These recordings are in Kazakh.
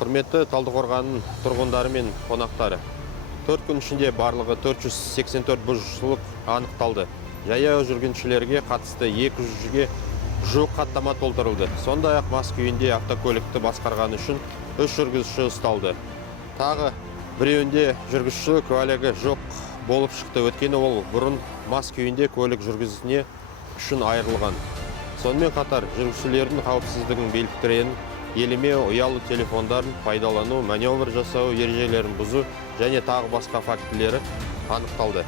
Құрметті Талдықорғанның тұрғындары мен қонақтары. 4 күн ішінде барлығы 484 бұзушылық анықталды. Жаяу жүргіншілерге қатысты 200-ге жуық хаттама толтырылды. Сондай-ақ мас күйінде автокөлікті басқарғаны үшін 3 жүргізуші ұсталды. Тағы біреуінде жүргізуші куәлігі жоқ болып шықты. Өткені ол бұрын мас күйінде көлік жүргізуіне үшін айырылған. Сонымен қатар жүргізушілердің қауіпсіздігін белгілерін елемеу, ұялы телефондарын пайдалану, маневр жасау ережелерін бұзу және тағы басқа фактілері анықталды.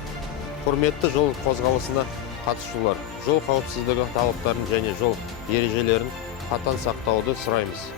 Құрметті жол қозғалысына қатысушылар, жол қауіпсіздігі талаптарын және жол ережелерін қатаң сақтауды сұраймыз.